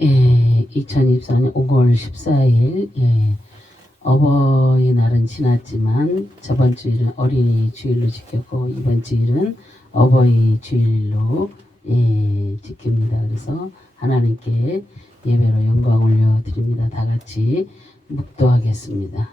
예, 2024년 5월 14일, 예, 어버이날은 지났지만 저번 주일은 어린이 주일로 지켰고 이번 주일은 어버이 주일로 예, 지킵니다. 그래서 하나님께 예배로 영광 올려 드립니다. 다 같이 묵도하겠습니다.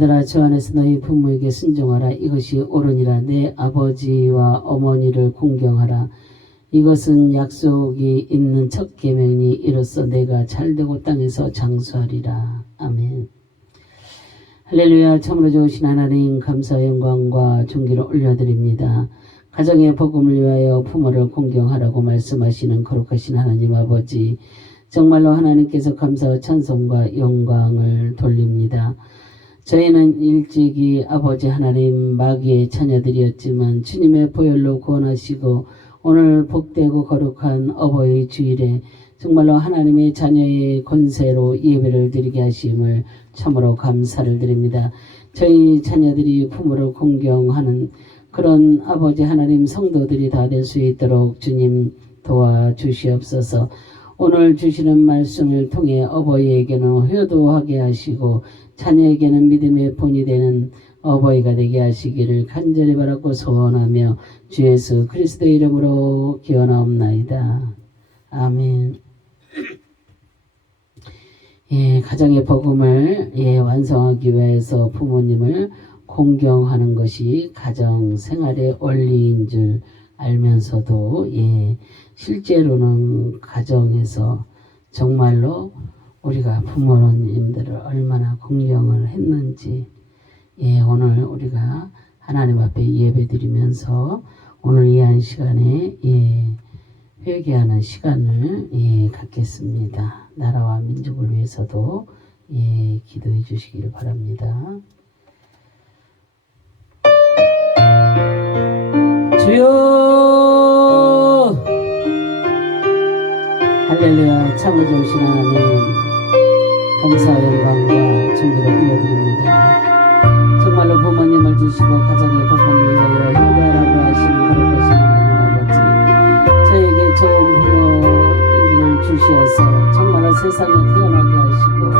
자녀들아 주 안에서 너희 부모에게 순종하라. 이것이 옳으니라. 내 아버지와 어머니를 공경하라. 이것은 약속이 있는 첫 계명이 이로써 내가 잘되고 땅에서 장수하리라. 아멘. 할렐루야. 참으로 좋으신 하나님 감사 영광과 존귀를 올려드립니다. 가정의 복음을 위하여 부모를 공경하라고 말씀하시는 거룩하신 하나님 아버지 정말로 하나님께서 감사와 찬송과 영광을 돌립니다. 저희는 일찍이 아버지 하나님 마귀의 자녀들이었지만 주님의 보혈로 구원하시고 오늘 복되고 거룩한 어버이 주일에 정말로 하나님의 자녀의 권세로 예배를 드리게 하심을 참으로 감사를 드립니다. 저희 자녀들이 부모를 공경하는 그런 아버지 하나님 성도들이 다 될 수 있도록 주님 도와주시옵소서. 오늘 주시는 말씀을 통해 어버이에게는 효도하게 하시고 자녀에게는 믿음의 본이 되는 어버이가 되게 하시기를 간절히 바라고 소원하며 주 예수 그리스도의 이름으로 기원하옵나이다. 아멘. 예, 가정의 복음을 예, 완성하기 위해서 부모님을 공경하는 것이 가정 생활의 원리인 줄 알면서도 예, 실제로는 가정에서 정말로 우리가 부모님들을 얼마나 공경을 했는지 예, 오늘 우리가 하나님 앞에 예배드리면서 오늘 이 한 시간에 예, 회개하는 시간을 예, 갖겠습니다. 나라와 민족을 위해서도 예, 기도해 주시기를 바랍니다. 주여 할렐루야 참을 좋으신 하나님 감사 영광과 존귀를 올려드립니다. 정말로 부모님을 주시고 가정의 복음을 위하여 효도하라고 하신 거룩하신 하나님 아버지 저에게 좋은 부모님을 주시어서 정말로 세상에 태어나게 하시고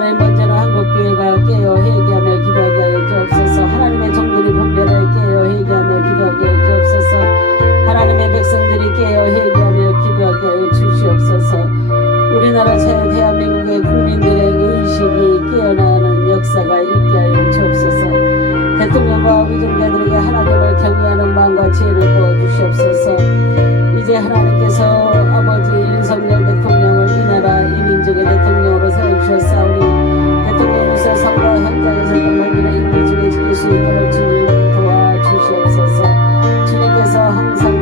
나라의 먼저는 한국교회가 깨어 회개하며 기도하게 하여 주옵소서. 하나님의 종들이 분별하여 깨어 회개하며 기도하게 하여 주옵소서. 하나님의 백성들이 깨어 회개하며 기도하게 하여 주시옵소서. 우리나라 전 대한민국의 국민들의 의식이 깨어나는 역사가 있게 하여 주옵소서. 대통령과 위중대들에게 하나님을 경외하는 마음과 지혜를 부어 주시옵소서. 이제 하나님께서 아버지 윤석열 대통령을 이 나라 이 민족의 대통령으로 세우셨사오니 선거 현장에서 정말 인기중에 지킬 수 있도록 주님 도와주시옵소서. 주님께서 항상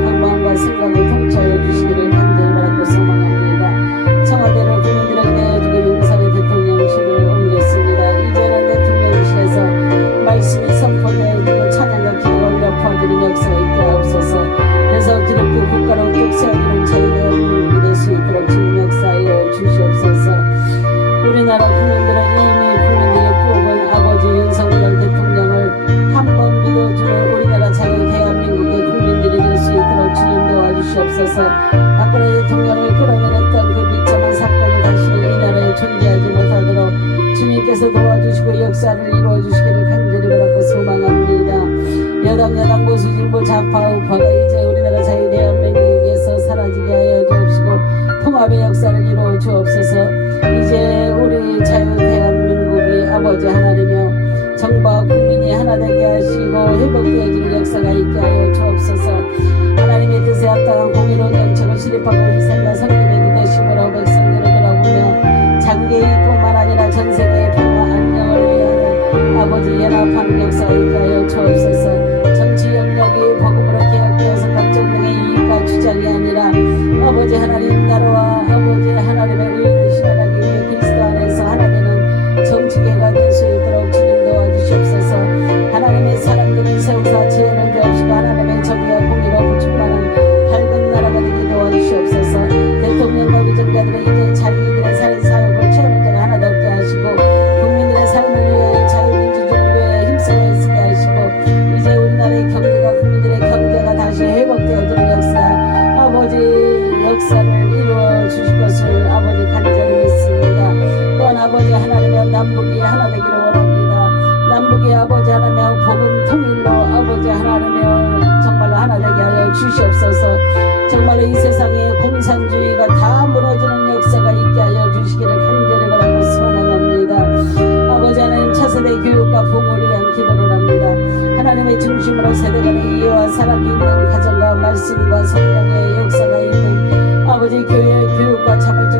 박근혜 대통령을 끌어내렸던 그 비참한 사건이 다시 이 나라에 존재하지 못하도록 주님께서 도와주시고 역사를 이루어 주시기를 간절히 바라고 소망합니다. 여당 여당 보수 진보 좌파 우파가 이제 우리나라 자유 대한민국에서 사라지게 하여 주옵시고 통합의 역사를 이루어 주옵소서. 이제 우리 자유 대한민국이 아버지 하나님이여 정부와 국민이 하나 되게 하시고 회복되어지는 역사가 있게 하여 주옵소서. 하나님의 뜻에 합당한 공의로 실입하고 희생과 성김의 리더십으로 백성들을 돌아보며 자국의 이익뿐만 아니라 전 세계의 평화 안녕을 위하여 아버지 연합하는 있게 하여 주옵소서. 정치 영역이 복음으로 개혁되어서 각종 등의 이익과 주장이 아니라 아버지 하나님 나라와 아버지 하나님의 의를 실현하기 위해 그리스도 안에서 하나님은 정치계가 될 수 있도록 주님 도와주시옵소서. 하나님의 사람들을 세우사 지혜를 하나 남북의 아버지 하나님의 복음 통일로 아버지 하나님의 정말로 하나 되게 하여 주시옵소서. 정말로 이 세상에 공산주의가 다 무너지는 역사가 있게 하여 주시기를 간절히 바라고 소망합니다. 아버지 하나님 차세대 교육과 부모를 위한 기도를 합니다. 하나님의 중심으로 세대 간의 이해와 사랑이 있는 가정과 말씀과 성령의 역사가 있는 아버지 교회의 교육과 자발적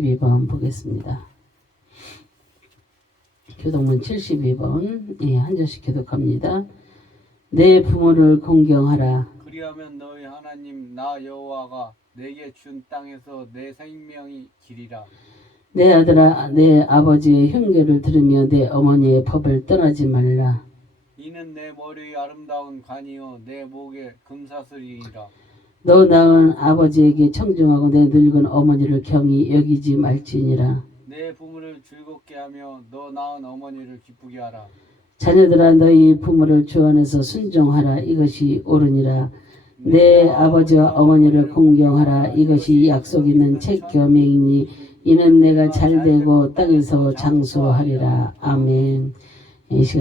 72번 보겠습니다 교동문 72번 예, 한 절씩 교독합니다. 내 부모를 공경하라. 그리하면 너희 하나님 나 여호와가 내게 준 땅에서 내 생명이 길이라. 내 아들아 내 아버지의 흉계를 들으며 내 어머니의 법을 떠나지 말라. 이는 내 머리의 아름다운 간이요 내 목의 금사슬이니라. 너 낳은 아버지에게 청중하고 내 늙은 어머니를 경히 여기지 말지니라. 내 부모를 즐겁게 하며 너 낳은 어머니를 기쁘게 하라. 자녀들아 너희 부모를 주 안에서 순종하라 이것이 옳으니라. 내 아버지와 어머니를 공경하라 이것이 약속 있는 책 계명이니 이는 내가 잘되고 땅에서 장수하리라. 아멘. 이 시간